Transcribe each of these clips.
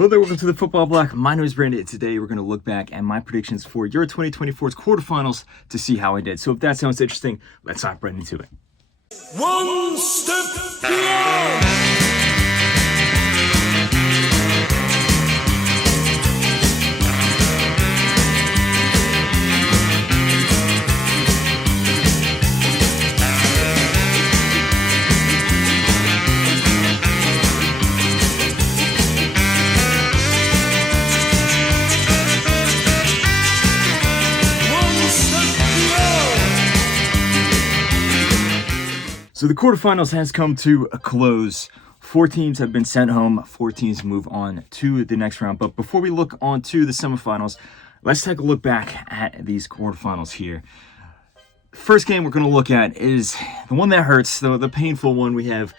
Hello there, welcome to the Football Bloc. My name is Brandon. Today we're going to look back at my predictions for Euro 2024's quarterfinals to see how I did. So if that sounds interesting, let's hop right into it. One step beyond. So the quarterfinals has come to a close. 4 teams have been sent home. 4 teams move on to the next round. But before we look on to the semifinals, let's take a look back at these quarterfinals here. First game we're going to look at is the one that hurts, the painful one. We have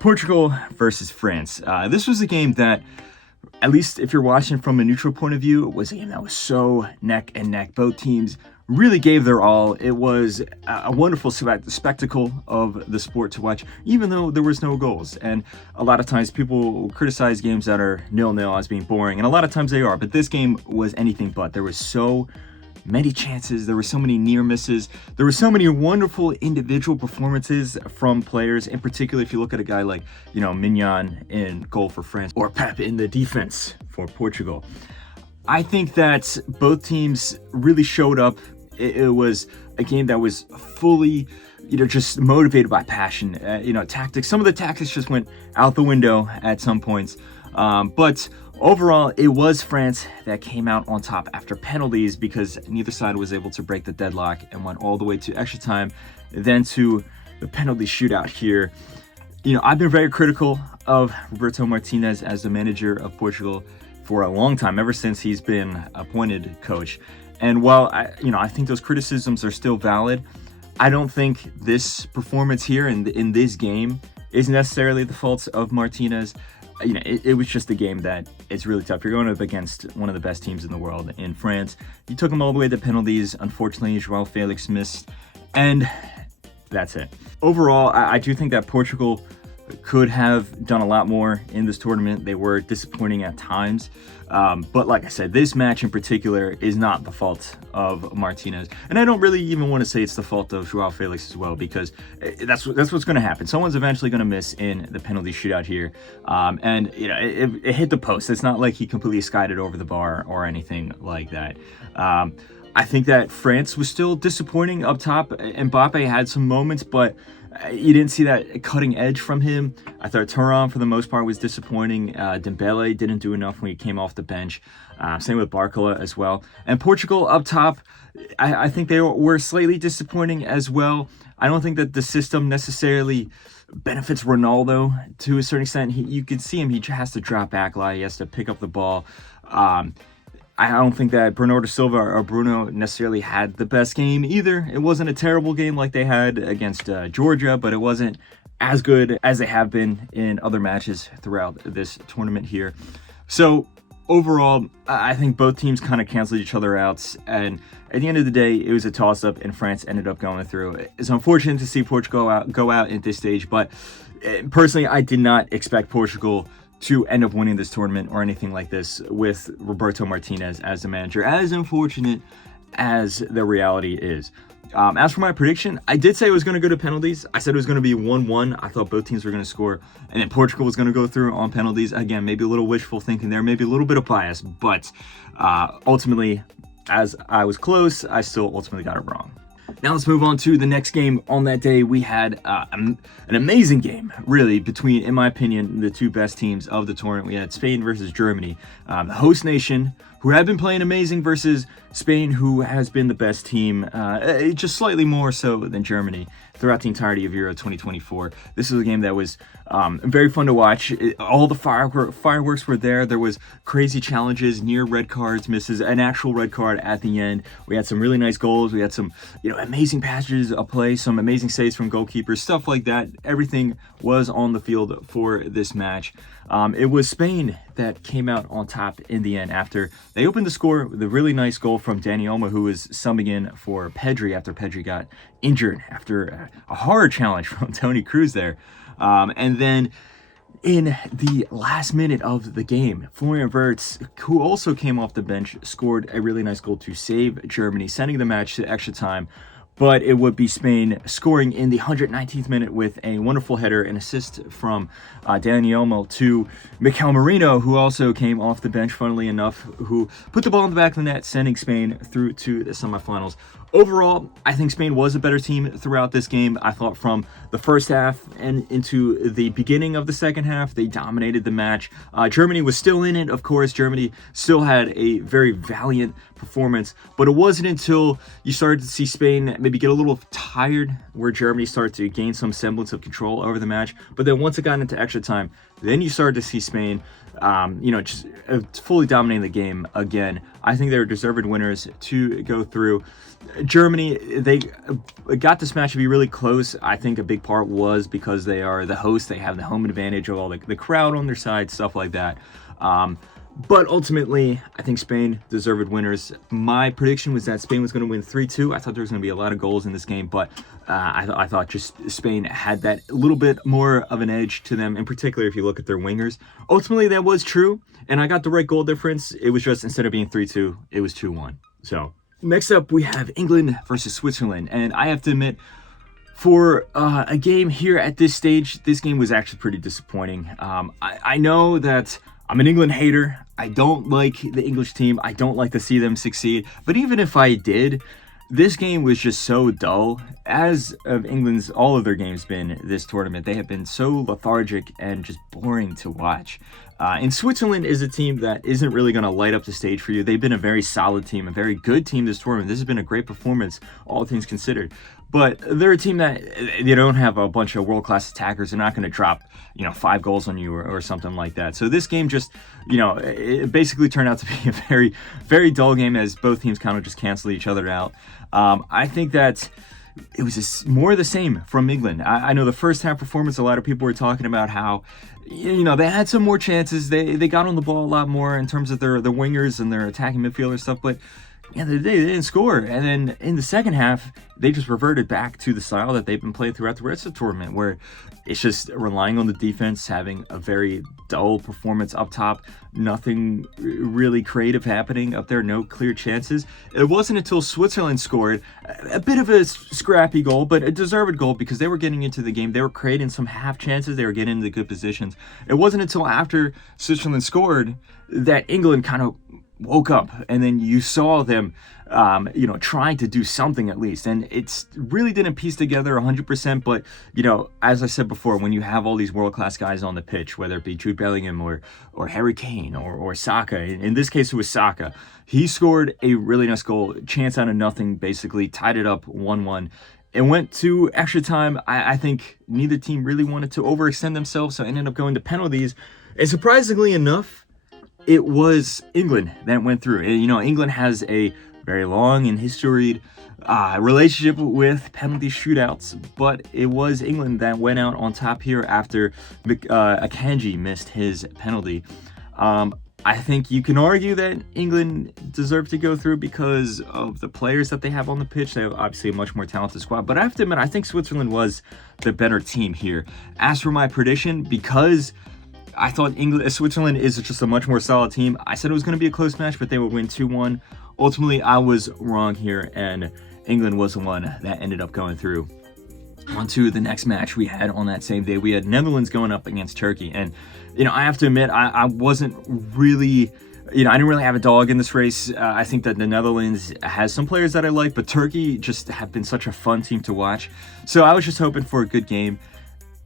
Portugal versus France. This was a game that, at least if you're watching from a neutral point of view, it was a game that was so neck and neck. Both teams really gave their all. It was a wonderful spectacle of the sport to watch, even though there was no goals. And a lot of times people criticize games that are 0-0 as being boring, and a lot of times they are, but this game was anything but. There was so many chances, there were so many near misses, there were so many wonderful individual performances from players. In particular, if you look at a guy like, Mignon in goal for France, or Pep in the defense for Portugal. I think that both teams really showed up. It was a game that was fully, just motivated by passion. Tactics. Some of the tactics just went out the window at some points. But overall, it was France that came out on top after penalties because neither side was able to break the deadlock and went all the way to extra time, then to the penalty shootout here. I've been very critical of Roberto Martinez as the manager of Portugal for a long time, ever since he's been appointed coach. And while I think those criticisms are still valid, I don't think this performance here in this game is necessarily the fault of Martinez. It was just a game that is really tough. You're going up against one of the best teams in the world in France. You took them all the way to penalties. Unfortunately, João Felix missed, and that's it. Overall, I do think that Portugal could have done a lot more in this tournament. They were disappointing at times. But like I said, this match in particular is not the fault of Martinez. And I don't really even want to say it's the fault of João Felix as well, because that's what's going to happen. Someone's eventually going to miss in the penalty shootout here. And it hit the post. It's not like he completely skied it over the bar or anything like that. I think that France was still disappointing up top. Mbappe had some moments, but you didn't see that cutting edge from him. I thought Thuram, for the most part, was disappointing. Dembele didn't do enough when he came off the bench. Same with Barcola as well. And Portugal up top, I think they were slightly disappointing as well. I don't think that the system necessarily benefits Ronaldo to a certain extent. You could see him, he has to drop back a lot. He has to pick up the ball. I don't think that Bernardo Silva or Bruno necessarily had the best game either. It wasn't a terrible game like they had against Georgia, but it wasn't as good as they have been in other matches throughout this tournament here. So overall, I think both teams kind of canceled each other out. And at the end of the day, it was a toss-up and France ended up going through. It's unfortunate to see Portugal go out at this stage, but personally, I did not expect Portugal to end up winning this tournament or anything like this with Roberto Martinez as the manager, as unfortunate as the reality is. As for my prediction, I did say it was going to go to penalties. I said it was going to be 1-1. I thought both teams were going to score, and then Portugal was going to go through on penalties. Again, maybe a little wishful thinking there, maybe a little bit of bias, but ultimately, as I was close, I still ultimately got it wrong. Now let's move on to the next game. On that day, we had an amazing game, really, between, in my opinion, the two best teams of the tournament. We had Spain versus Germany, the host nation, who had been playing amazing, versus Spain, who has been the best team, just slightly more so than Germany throughout the entirety of Euro 2024. This was a game that was very fun to watch. All the fireworks were there. There was crazy challenges, near red cards, misses, an actual red card at the end. We had some really nice goals. We had some, amazing passages of play, some amazing saves from goalkeepers, stuff like that. Everything was on the field for this match. It was Spain that came out on top in the end after they opened the score with a really nice goal from Dani Olmo, who was subbing in for Pedri after Pedri got injured after a hard challenge from Toni Kroos there. And then in the last minute of the game, Florian Wirtz, who also came off the bench, scored a really nice goal to save Germany, sending the match to extra time. But it would be Spain scoring in the 119th minute with a wonderful header and assist from Dani Olmo to Mikel Merino, who also came off the bench, funnily enough, who put the ball in the back of the net, sending Spain through to the semifinals. Overall, I think Spain was a better team throughout this game. I thought from the first half and into the beginning of the second half, they dominated the match. Germany was still in it, of course. Germany still had a very valiant performance, but it wasn't until you started to see Spain maybe get a little tired where Germany started to gain some semblance of control over the match. But then once it got into extra time, then you started to see Spain just fully dominating the game again. I think they were deserved winners to go through. Germany, they got this match to be really close. I think a big part was because they are the host. They have the home advantage of all the crowd on their side, stuff like that. But ultimately, I think Spain deserved winners. My prediction was that Spain was going to win 3-2. I thought there was going to be a lot of goals in this game, but I thought just Spain had that little bit more of an edge to them, in particular if you look at their wingers. Ultimately, that was true, and I got the right goal difference. It was just, instead of being 3-2, it was 2-1. So next up, we have England versus Switzerland, and I have to admit, for a game here at this stage, this game was actually pretty disappointing. I know that I'm an England hater. I don't like the English team. I don't like to see them succeed. But even if I did, this game was just so dull. As of England's all of their games been this tournament, they have been so lethargic and just boring to watch. And Switzerland is a team that isn't really going to light up the stage for you. They've been a very solid team, a very good team this tournament. This has been a great performance, all things considered. But they're a team that they don't have a bunch of world-class attackers. They're not going to drop, 5 goals on you or something like that. So this game just, it basically turned out to be a very, very dull game as both teams kind of just cancel each other out. I think that it was more of the same from England. I know the first half performance, a lot of people were talking about how, they had some more chances. They got on the ball a lot more in terms of their wingers and their attacking midfielder stuff, but they didn't score. And then in the second half, they just reverted back to the style that they've been playing throughout the rest of the tournament, where it's just relying on the defense, having a very dull performance up top, nothing really creative happening up there, no clear chances. It wasn't until Switzerland scored a bit of a scrappy goal, but a deserved goal, because they were getting into the game. They were creating some half chances. They were getting into good positions. It wasn't until after Switzerland scored that England kind of woke up, and then you saw them trying to do something at least, and it's really didn't piece together 100%. But as I said before, when you have all these world-class guys on the pitch, whether it be Jude Bellingham or Harry Kane or Saka, in this case it was Saka, he scored a really nice goal, chance out of nothing, basically tied it up 1-1. It went to extra time. I think neither team really wanted to overextend themselves, so it ended up going to penalties, and surprisingly enough, it was England that went through. England has a very long and historied relationship with penalty shootouts, but it was England that went out on top here after Akanji missed his penalty. I think you can argue that England deserved to go through because of the players that they have on the pitch. They have obviously a much more talented squad, but I have to admit, I think Switzerland was the better team here. As for my prediction, because I thought Switzerland is just a much more solid team, I said it was going to be a close match, but they would win 2-1. Ultimately, I was wrong here, and England was the one that ended up going through. On to the next match we had on that same day. We had Netherlands going up against Turkey, and I have to admit, I wasn't really, I didn't really have a dog in this race. I think that the Netherlands has some players that I like, but Turkey just have been such a fun team to watch. So I was just hoping for a good game,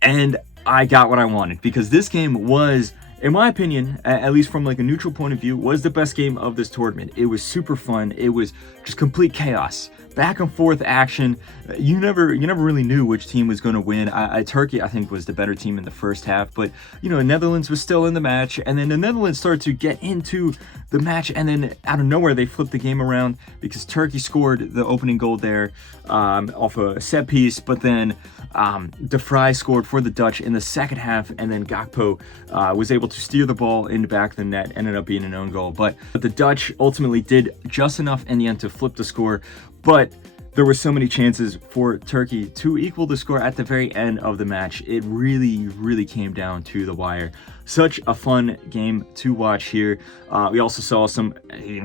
and I got what I wanted, because this game was, in my opinion, at least from like a neutral point of view, was the best game of this tournament. It was super fun. It was just complete chaos, back and forth action. You never really knew which team was going to win. Turkey, I think, was the better team in the first half, but Netherlands was still in the match, and then the Netherlands started to get into the match, and then out of nowhere they flipped the game around because Turkey scored the opening goal there off a set piece, but then De Vrij scored for the Dutch in the second half, and then Gakpo was able to steer the ball in the back of the net, ended up being an own goal. But the Dutch ultimately did just enough in the end to flip the score. But there were so many chances for Turkey to equal the score at the very end of the match. It really, really came down to the wire. Such a fun game to watch here. We also saw some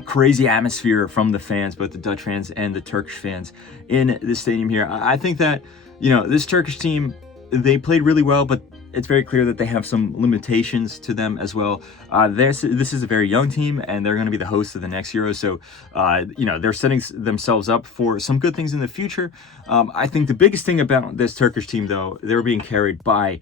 crazy atmosphere from the fans, both the Dutch fans and the Turkish fans in the stadium here. I think that, this Turkish team, they played really well, but it's very clear that they have some limitations to them as well. This is a very young team, and they're going to be the host of the next Euro. So, they're setting themselves up for some good things in the future. I think the biggest thing about this Turkish team, though, they're being carried by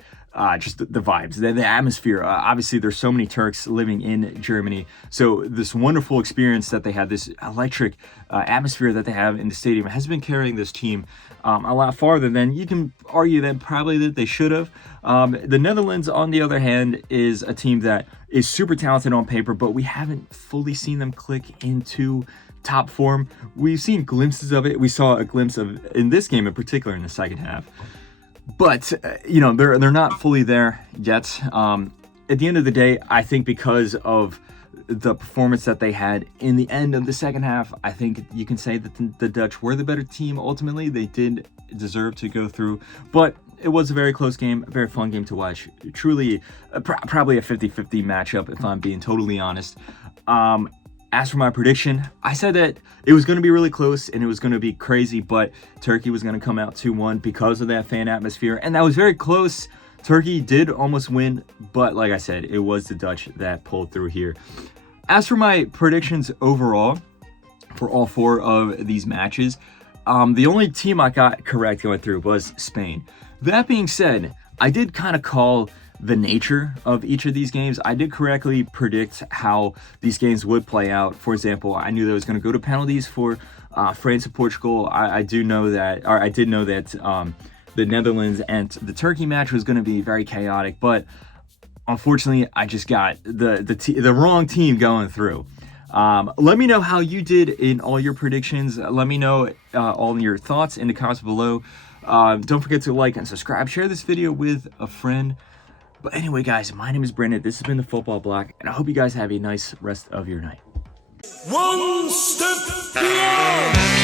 just the vibes, the atmosphere. Obviously, there's so many Turks living in Germany. So this wonderful experience that they had, this electric atmosphere that they have in the stadium has been carrying this team a lot farther than you can argue that probably that they should have. The Netherlands, on the other hand, is a team that is super talented on paper, but we haven't fully seen them click into top form. We've seen glimpses of it. We saw a glimpse of in this game in particular in the second half. But, they're not fully there yet. At the end of the day, I think because of the performance that they had in the end of the second half, I think you can say that the Dutch were the better team. Ultimately, they did deserve to go through. But it was a very close game, a very fun game to watch. Truly, probably a 50-50 matchup, if I'm being totally honest. As for my prediction, I said that it was going to be really close and it was going to be crazy, but Turkey was going to come out 2-1 because of that fan atmosphere, and that was very close. Turkey did almost win, but like I said, it was the Dutch that pulled through here. As for my predictions overall, for all four of these matches, the only team I got correct going through was Spain. That being said, I did kind of call the nature of each of these games. I did correctly predict how these games would play out. For example, I knew that it was going to go to penalties for France and Portugal. I did know that the Netherlands and the Turkey match was going to be very chaotic, but unfortunately, I just got the wrong team going through. Let me know how you did in all your predictions. Let me know all your thoughts in the comments below. Don't forget to like and subscribe. Share this video with a friend. But anyway, guys, my name is Brendan. This has been the Football Bloc, and I hope you guys have a nice rest of your night. One step beyond.